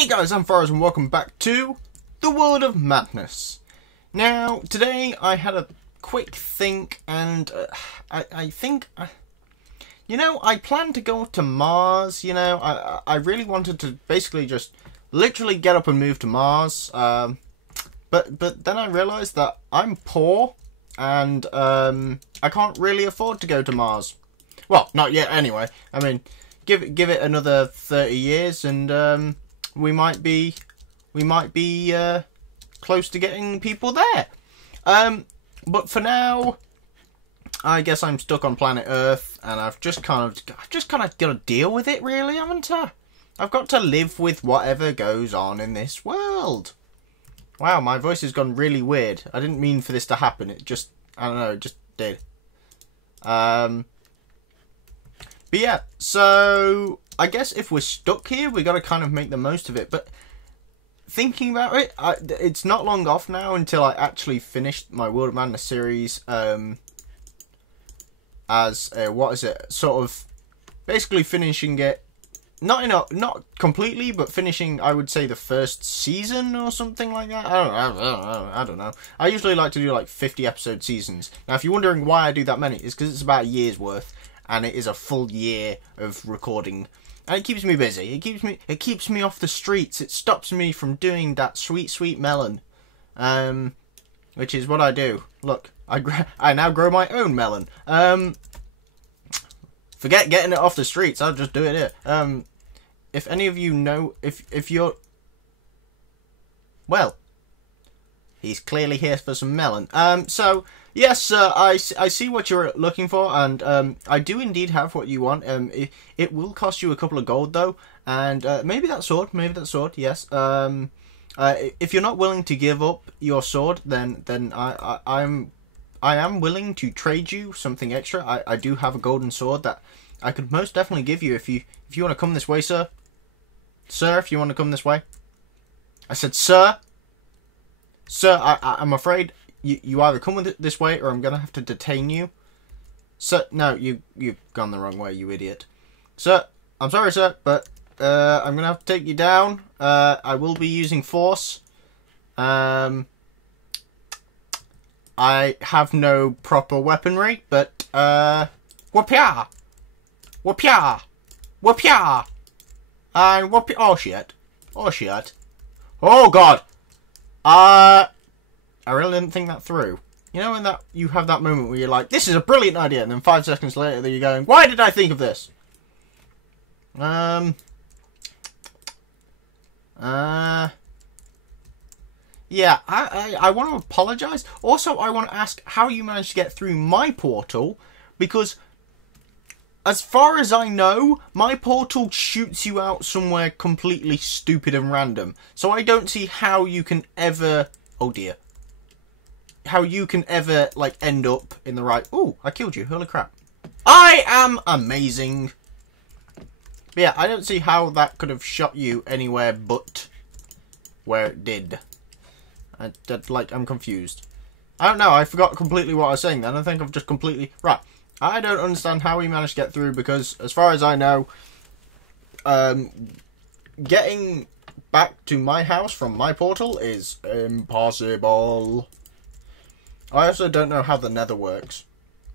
Hey guys, I'm Farrahs and welcome back to the World of Madness. Now, today I had a quick think and I think, I planned to go to Mars, I really wanted to basically just literally get up and move to Mars, but then I realised that I'm poor and I can't really afford to go to Mars. Well, not yet anyway. I mean, give it another 30 years and we might be close to getting people there. But for now, I guess I'm stuck on planet Earth, and I've just kind of got to deal with it, really, haven't I? I've got to live with whatever goes on in this world. Wow, my voice has gone really weird. I didn't mean for this to happen. It just, I don't know, it just did. But yeah, so I guess if we're stuck here, we got to kind of make the most of it. But thinking about it, it's not long off now until I actually finished my World of Madness series as a, what is it? Sort of basically finishing it, not completely, but finishing, I would say, the first season or something like that. I don't know. I usually like to do like 50 episode seasons. Now, if you're wondering why I do that many, it's because it's about a year's worth, and it is a full year of recording. And it keeps me busy. It keeps me off the streets. It stops me from doing that sweet melon, which is what I do. Look, I now grow my own melon. Forget getting it off the streets. I'll just do it here. If any of you know, if you're, well, he's clearly here for some melon. So yes, I see what you're looking for, and I do indeed have what you want. It will cost you a couple of gold though, and maybe that sword, yes. If you're not willing to give up your sword, then I am willing to trade you something extra. I do have a golden sword that I could most definitely give you if you want to come this way, sir. Sir, if you want to come this way. I said, sir. Sir, I'm afraid you either come with it this way or I'm going to have to detain you. Sir, no, you've gone the wrong way, you idiot. Sir, I'm sorry, sir, but I'm going to have to take you down. I will be using force. I have no proper weaponry, but whoopia! Whoopia! Whoopia! And whoopia! Oh shit! Oh shit! Oh god! I really didn't think that through. You know when that you have that moment where you're like, this is a brilliant idea, and then 5 seconds later you're going, why did I think of this? Yeah, I want to apologise. Also, I want to ask how you managed to get through my portal, because as far as I know, my portal shoots you out somewhere completely stupid and random. So I don't see how you can ever, oh dear, how you can ever, like, end up in the right... Ooh, I killed you, holy crap. I am amazing. But yeah, I don't see how that could have shot you anywhere but where it did. I'm confused. I don't know, I forgot completely what I was saying then. I think I've just completely... Right, I don't understand how we managed to get through because, as far as I know, getting back to my house from my portal is impossible. I also don't know how the nether works.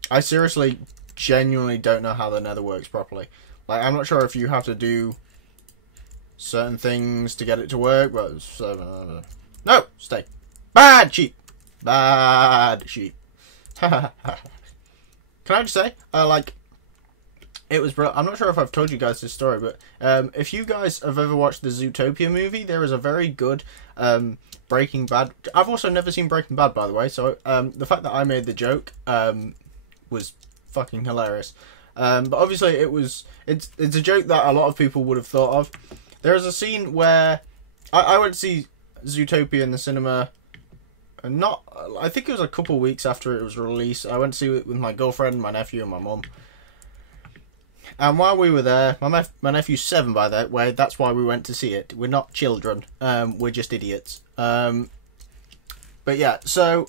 I seriously, genuinely don't know how the nether works properly. Like, I'm not sure if you have to do certain things to get it to work, but... No! Stay. Bad sheep! Bad sheep. Can I just say, it was I'm not sure if I've told you guys this story, but if you guys have ever watched the Zootopia movie, there is a very good Breaking Bad. I've also never seen Breaking Bad, by the way, so the fact that I made the joke was fucking hilarious. But obviously it's a joke that a lot of people would have thought of. There is a scene where I went to see Zootopia in the cinema. I think it was a couple weeks after it was released. I went to see it with my girlfriend, my nephew, and my mum. And while we were there, my nephew's 7, by the way. That's why we went to see it. We're not children. We're just idiots. But yeah, so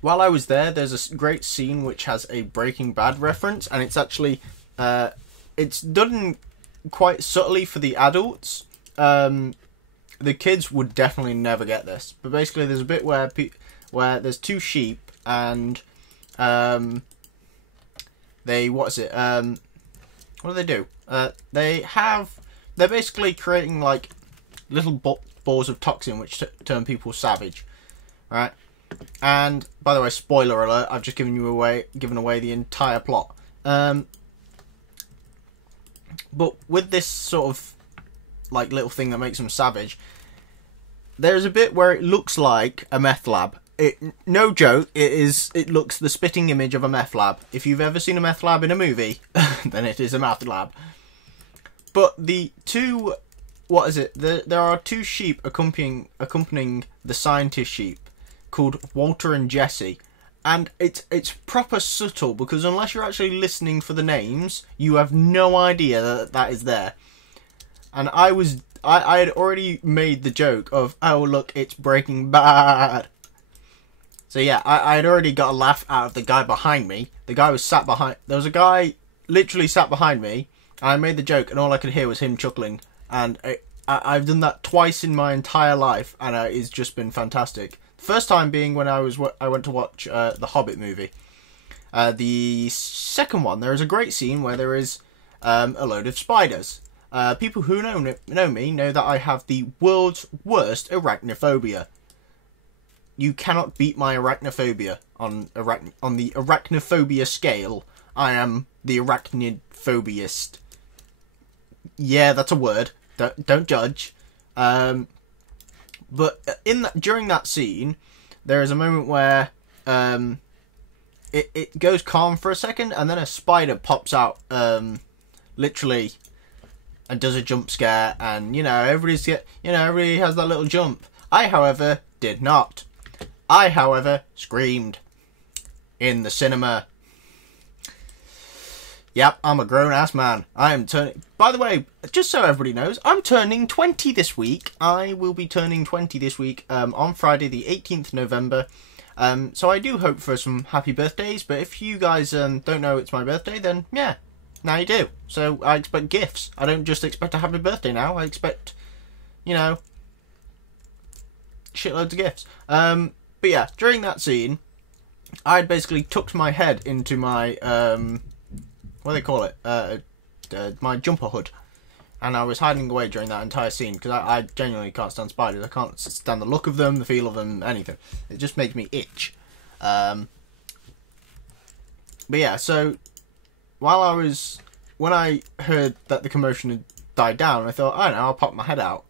while I was there, there's a great scene which has a Breaking Bad reference, and it's actually it's done quite subtly for the adults. the kids would definitely never get this. But basically, there's a bit where there's two sheep and they what do they do? They're basically creating like little balls of toxin which turn people savage, right? And by the way, spoiler alert, I've just given away the entire plot. But with this sort of like little thing that makes them savage, there's a bit where it looks like a meth lab. No joke, it looks the spitting image of a meth lab. If you've ever seen a meth lab in a movie, then it is a meth lab. But the two, there are two sheep accompanying the scientist sheep called Walter and Jesse. And it's proper subtle, because unless you're actually listening for the names, you have no idea that is there. And I had already made the joke of, oh look, it's Breaking Bad. So yeah, I had already got a laugh out of the guy behind me. The guy was sat behind... There was a guy literally sat behind me. And I made the joke and all I could hear was him chuckling. And I've done that twice in my entire life. And it's just been fantastic. The first time being when I went to watch the Hobbit movie. The second one, there is a great scene where there is a load of spiders. People who know me know that I have the world's worst arachnophobia. You cannot beat my arachnophobia on the arachnophobia scale. I am the arachnophobiast. Yeah, that's a word. Don't judge. But during that scene, there is a moment where it goes calm for a second, and then a spider pops out, literally, and does a jump scare, and everybody has that little jump. I, however, did not. I, however, screamed in the cinema. Yep, I'm a grown-ass man. I am turning... By the way, just so everybody knows, I'm turning 20 this week. I will be turning 20 this week on Friday the 18th November. So I do hope for some happy birthdays, but if you guys don't know it's my birthday, then yeah, now you do. So I expect gifts. I don't just expect a happy birthday now. I expect, shitloads of gifts. But yeah, during that scene, I had basically tucked my head into my, what do they call it? My jumper hood. And I was hiding away during that entire scene, because I genuinely can't stand spiders. I can't stand the look of them, the feel of them, anything. It just makes me itch. But yeah, so, when I heard that the commotion had died down, I thought, I don't know, I'll pop my head out.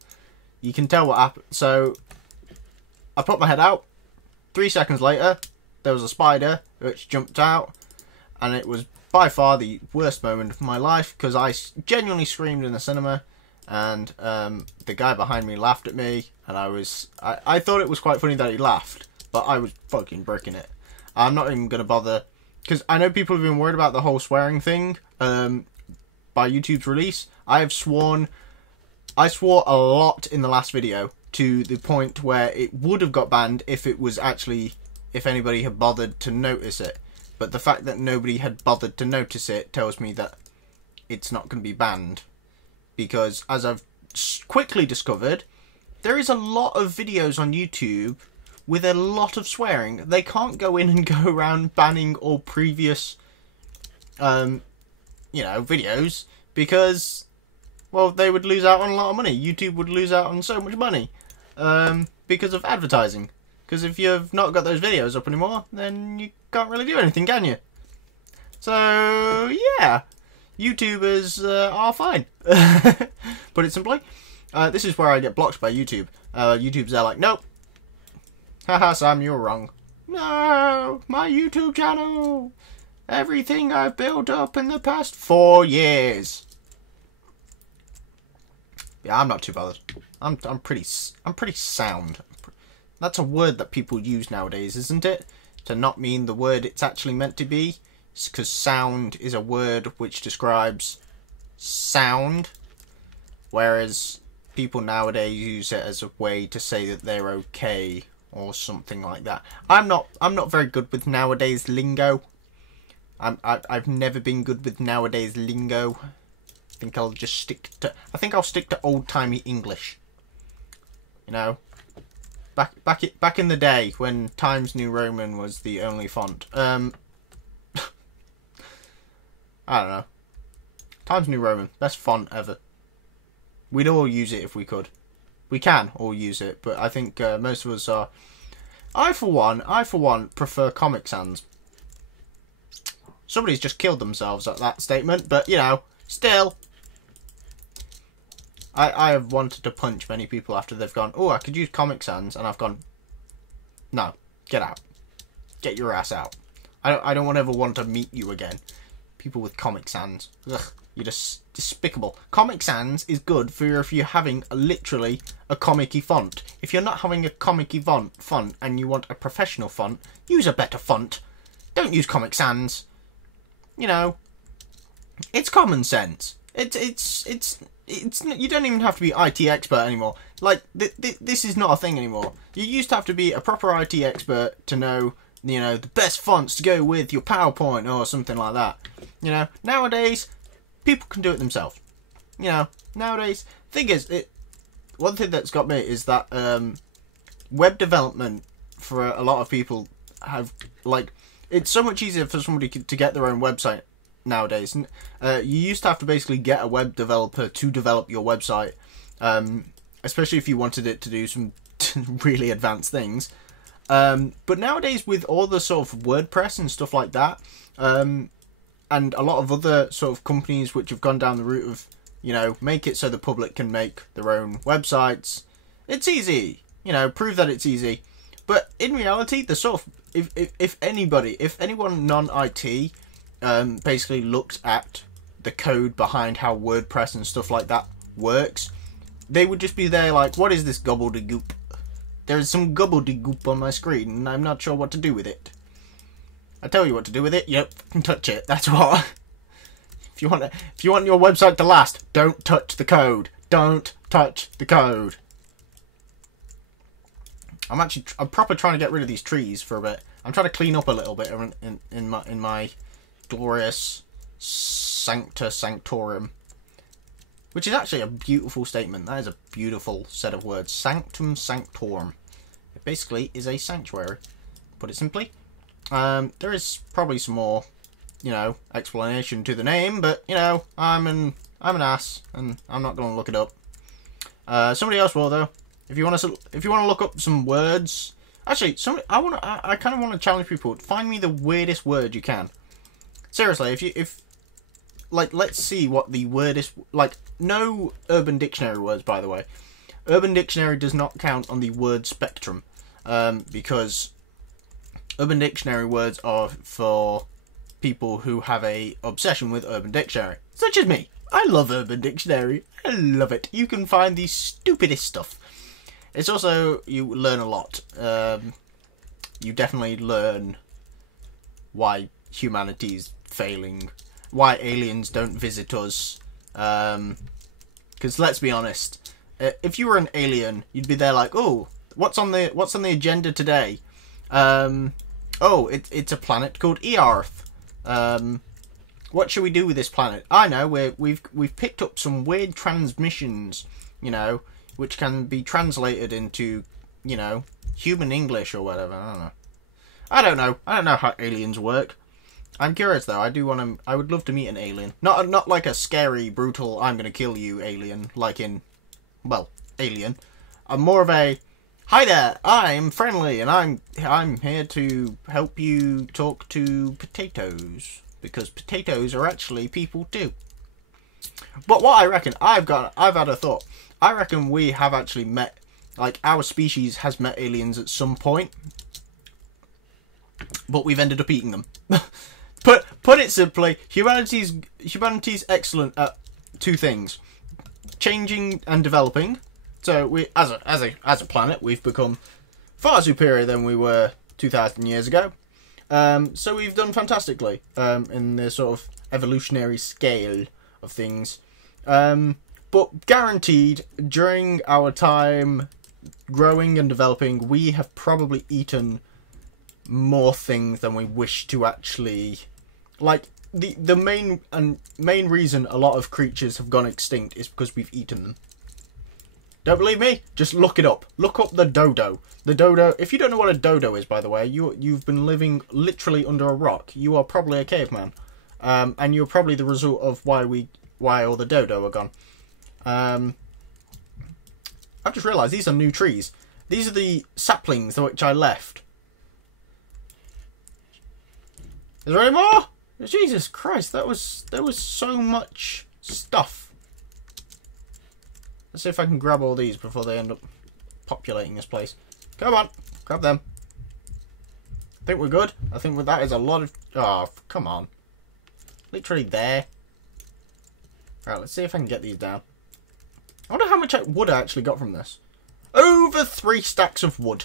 You can tell what happened. So, I popped my head out. 3 seconds later, there was a spider which jumped out, and it was by far the worst moment of my life, because I genuinely screamed in the cinema, and the guy behind me laughed at me, and I thought it was quite funny that he laughed, but I was fucking bricking it. I'm not even going to bother, because I know people have been worried about the whole swearing thing by YouTube's release. I swore a lot in the last video, to the point where it would have got banned if anybody had bothered to notice it. But the fact that nobody had bothered to notice it tells me that it's not going to be banned. Because, as I've quickly discovered, there is a lot of videos on YouTube with a lot of swearing. They can't go in and go around banning all previous, videos, because, well, they would lose out on a lot of money. YouTube would lose out on so much money, because of advertising. Because if you've not got those videos up anymore, then you can't really do anything, can you? So, yeah. YouTubers are fine. Put it simply. This is where I get blocked by YouTube. YouTube's there like, nope. Haha, Sam, you're wrong. No, my YouTube channel. Everything I've built up in the past 4 years. Yeah, I'm not too bothered. I'm pretty sound. That's a word that people use nowadays, isn't it? To not mean the word it's actually meant to be. Because sound is a word which describes sound. Whereas people nowadays use it as a way to say that they're okay or something like that. I'm not very good with nowadays lingo. I've never been good with nowadays lingo. I think I'll stick to old-timey English. You know, back in the day when Times New Roman was the only font. I don't know. Times New Roman, best font ever. We'd all use it if we could. We can all use it, but I think most of us are. I for one prefer Comic Sans. Somebody's just killed themselves at that statement, but you know, still. I have wanted to punch many people after they've gone, oh, I could use Comic Sans, and I've gone, no, get out. Get your ass out. I don't ever want to meet you again. People with Comic Sans. Ugh, you're just despicable. Comic Sans is good for if you're having literally a comic-y font. If you're not having a comic-y font and you want a professional font, use a better font. Don't use Comic Sans. You know, it's common sense. It's you don't even have to be IT expert anymore. Like this is not a thing anymore. You used to have to be a proper IT expert to know, you know, the best fonts to go with your PowerPoint or something like that. You know, nowadays people can do it themselves. You know, nowadays thing is, one thing that's got me is that web development for a lot of people have like it's so much easier for somebody to get their own website nowadays. You used to have to basically get a web developer to develop your website, especially if you wanted it to do some really advanced things. But nowadays, with all the sort of WordPress and stuff like that, and a lot of other sort of companies which have gone down the route of, you know, make it so the public can make their own websites, it's easy. You know, prove that it's easy. But in reality, the sort of if anyone non-IT basically looked at the code behind how WordPress and stuff like that works, they would just be there like, what is this gobbledygook? There is some gobbledygook on my screen and I'm not sure what to do with it. I tell you what to do with it, you don't touch it, that's what. If you want your website to last, don't touch the code. Don't touch the code. I'm proper trying to get rid of these trees for a bit. I'm trying to clean up a little bit in my glorious Sancta Sanctorum, which is actually a beautiful statement. That is a beautiful set of words. Sanctum Sanctorum. It basically is a sanctuary, put it simply. There is probably some more, you know, explanation to the name, but you know, I'm an ass, and I'm not going to look it up. Somebody else will though. If you want to look up some words, actually, I kind of want to challenge people. Find me the weirdest word you can. Seriously, let's see what the word is. Like, no Urban Dictionary words, by the way. Urban Dictionary does not count on the word spectrum, because Urban Dictionary words are for people who have a obsession with Urban Dictionary, such as me. I love Urban Dictionary. I love it. You can find the stupidest stuff. It's also, you learn a lot. You definitely learn why humanity's failing, why aliens don't visit us. Because let's be honest, if you were an alien, you'd be there like, oh, what's on the agenda today? Oh, it's a planet called Earth. What should we do with this planet? I know, we've picked up some weird transmissions, you know, which can be translated into, you know, human English or whatever. I don't know how aliens work. I'm curious though. I would love to meet an alien. Not like a scary, brutal, I'm gonna kill you alien, like in, well, Alien. I'm more of a, hi there, I'm friendly, and I'm here to help you talk to potatoes, because potatoes are actually people too. But what I reckon, I've had a thought. I reckon we have actually met, like, our species has met aliens at some point, but we've ended up eating them. Put it simply, humanity's excellent at two things: changing and developing. So we, as a planet, we've become far superior than we were 2,000 years ago. So we've done fantastically in the sort of evolutionary scale of things. But guaranteed, during our time growing and developing, we have probably eaten more things than we wish to actually. Like, the main reason a lot of creatures have gone extinct is because we've eaten them. Don't believe me? Just look it up. Look up the dodo. The dodo. If you don't know what a dodo is, by the way, you've been living literally under a rock. You are probably a caveman, and you're probably the result of why all the dodo are gone. I've just realised these are new trees. These are the saplings which I left. Is there any more? Jesus Christ, there was so much stuff. Let's see if I can grab all these before they end up populating this place. Come on, grab them. I think we're good. I think that is a lot of... Oh, come on. Literally there. Right, let's see if I can get these down. I wonder how much wood I actually got from this. Over 3 stacks of wood.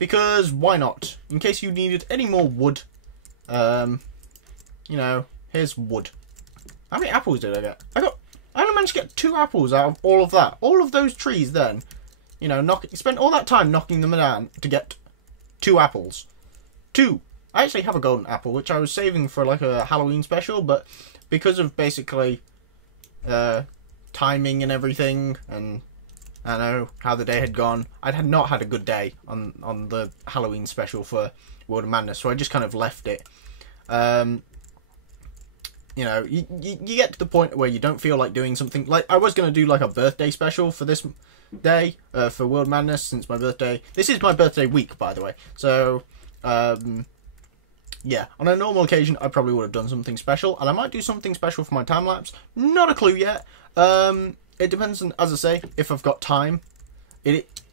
Because why not? In case you needed any more wood. You know, here's wood. How many apples did I get? I only managed to get 2 apples out of all of that. All of those trees then. You know, spent all that time knocking them down to get 2 apples. 2. I actually have a golden apple, which I was saving for like a Halloween special, but because of basically timing and everything, and I know how the day had gone, I had not had a good day on the Halloween special for World of Madness, so I just kind of left it. You know, you get to the point where you don't feel like doing something. Like, I was going to do like a birthday special for this day, for World Madness, since my birthday. This is my birthday week, by the way. So, yeah, on a normal occasion, I probably would have done something special. And I might do something special for my time-lapse. Not a clue yet. It depends on, as I say, if I've got time.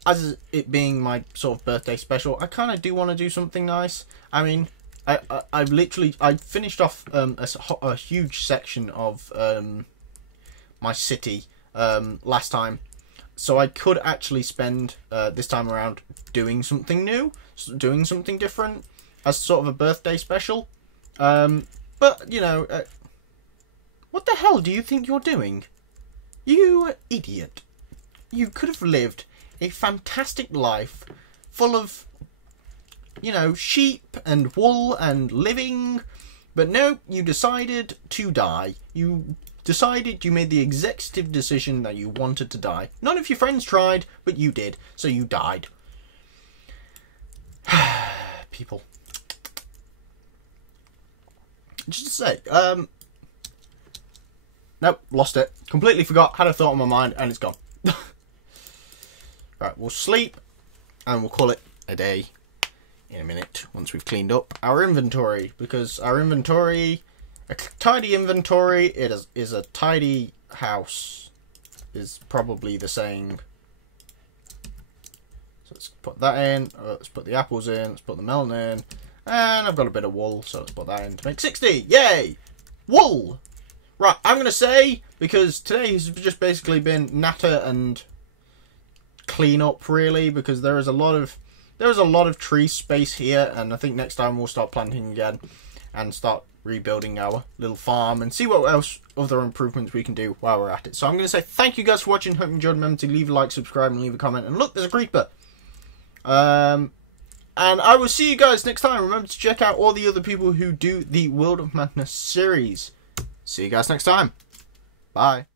As it being my sort of birthday special, I kind of do want to do something nice. I mean... I finished off a huge section of my city last time, so I could actually spend this time around doing something new, doing something different as sort of a birthday special. But you know, what the hell do you think you're doing? You idiot! You could have lived a fantastic life full of, you know, sheep and wool and living, but no, you decided to die. You made the executive decision that you wanted to die. None of your friends tried, but you did, so you died. People. Just to say, nope, lost it. Completely forgot, had a thought on my mind, and it's gone. Right, we'll sleep, and we'll call it a day. In a minute, once we've cleaned up our inventory, because our inventory, a tidy inventory, is a tidy house, is probably the saying. So let's put that in, let's put the apples in, let's put the melon in, and I've got a bit of wool, so let's put that in to make 60, yay! Wool! Right, I'm going to say, because today has just basically been natter and clean up, really, because there is a lot of tree space here, and I think next time we'll start planting again and start rebuilding our little farm and see what else other improvements we can do while we're at it. So I'm going to say thank you guys for watching. Hope you enjoyed. Remember to leave a like, subscribe, and leave a comment. And look, there's a creeper. And I will see you guys next time. Remember to check out all the other people who do the World of Madness series. See you guys next time. Bye.